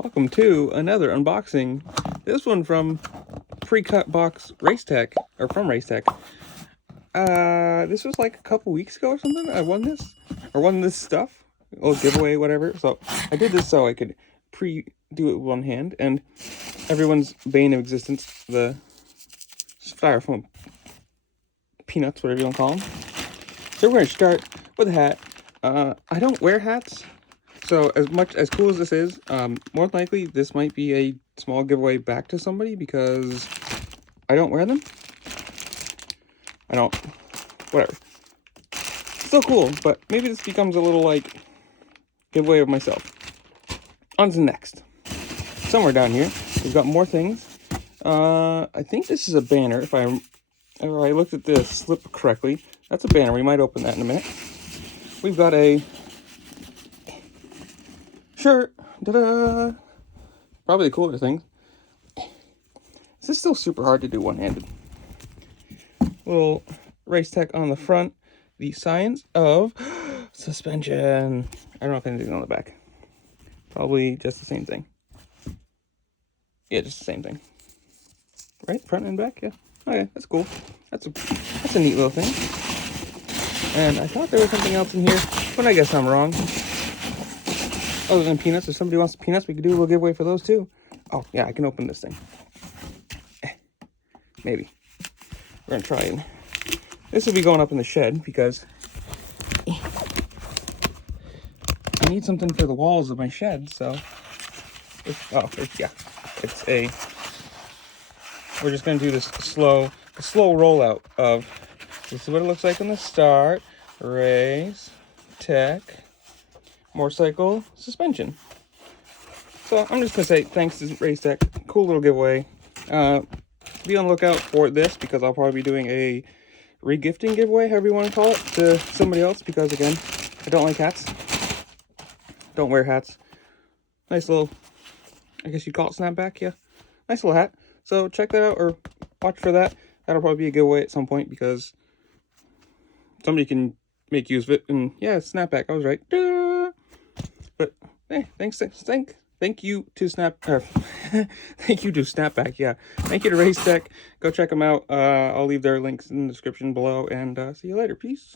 Welcome to another unboxing. This one from pre-cut box Racetech, or from Racetech. This was like a couple weeks ago or something. I won this, or won this stuff, a little giveaway, whatever. So I did this so I could do it with one hand, and everyone's bane of existence, the styrofoam peanuts, whatever you want to call them. So we're going to start with a hat. I don't wear hats. So as cool as this is, more than likely this might be a small giveaway back to somebody because I don't wear them. Whatever. Still cool, but maybe this becomes a little like giveaway of myself. On to the next. Somewhere down here, we've got more things. I think this is a banner. If I looked at this slip correctly, that's a banner. We might open that in a minute. We've got a shirt. Ta-da! Probably the cooler thing. This is still super hard to do one-handed. Little Racetech on the front. The science of suspension. I don't know if anything's on the back. Probably just the same thing. Yeah, just the same thing. Right? Front and back? Yeah. Okay, that's cool. That's a neat little thing. And I thought there was something else in here, but I guess I'm wrong. Other than peanuts, if somebody wants peanuts, we could do a little giveaway for those too. Oh, yeah, I can open this thing. Maybe. We're going to try it. This will be going up in the shed because I need something for the walls of my shed, so... We're just going to do this slow rollout of... This is what it looks like on the start. Racetech motorcycle suspension. So I'm just gonna say thanks to Racetech. Cool little giveaway. Be on the lookout for this because I'll probably be doing a regifting giveaway, however you want to call it, to somebody else because again, I don't like hats. Don't wear hats. Nice little, I guess you'd call it snapback, yeah. Nice little hat. So check that out or watch for that. That'll probably be a giveaway at some point because somebody can make use of it. And yeah, snapback, I was right. But hey, thank you to thank you to Snapback. Yeah, thank you to Racetech. Go check them out. I'll leave their links in the description below, and see you later. Peace.